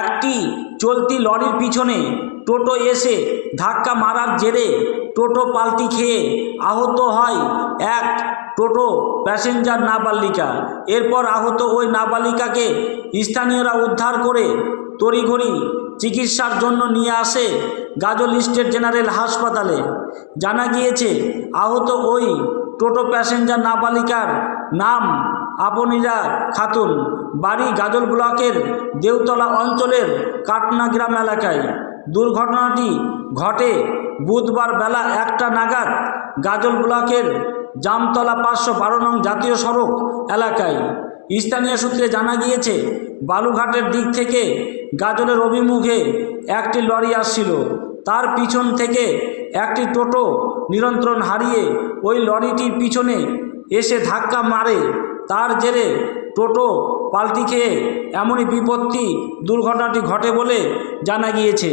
একটি চলতি লরির পিছনে টোটো এসে ধাক্কা মারার জেরে টোটো পাল্টি খেয়ে আহত হয় এক টোটো প্যাসেঞ্জার নাবালিকা। এরপর আহত ওই নাবালিকাকে স্থানীয়রা উদ্ধার করে তড়িঘড়ি চিকিৎসার জন্য নিয়ে আসে গাজল স্টেট জেনারেল হাসপাতালে। জানা গিয়েছে আহত ওই টোটো প্যাসেঞ্জার নাবালিকার নাম আপনিরা খাতুন, বাড়ি গাজল ব্লকের দেউতলা অঞ্চলের কাটনা গ্রাম এলাকায়। দুর্ঘটনাটি ঘটে বুধবার বেলা 1টা নাগাদ গাজল ব্লকের জামতলা 512 নং জাতীয় সড়ক এলাকায়। স্থানীয় সূত্রে জানা গিয়েছে বালুঘাটের দিক থেকে গাজলের অভিমুখে একটি লরি আসছিল। তার পিছন থেকে একটি টোটো নিয়ন্ত্রণ হারিয়ে ওই লরিটির পিছনে এসে ধাক্কা মারে। তার জেরে টোটো পাল্টি খেয়ে এমনই বিপত্তি দুর্ঘটনাটি ঘটে বলে জানা গিয়েছে।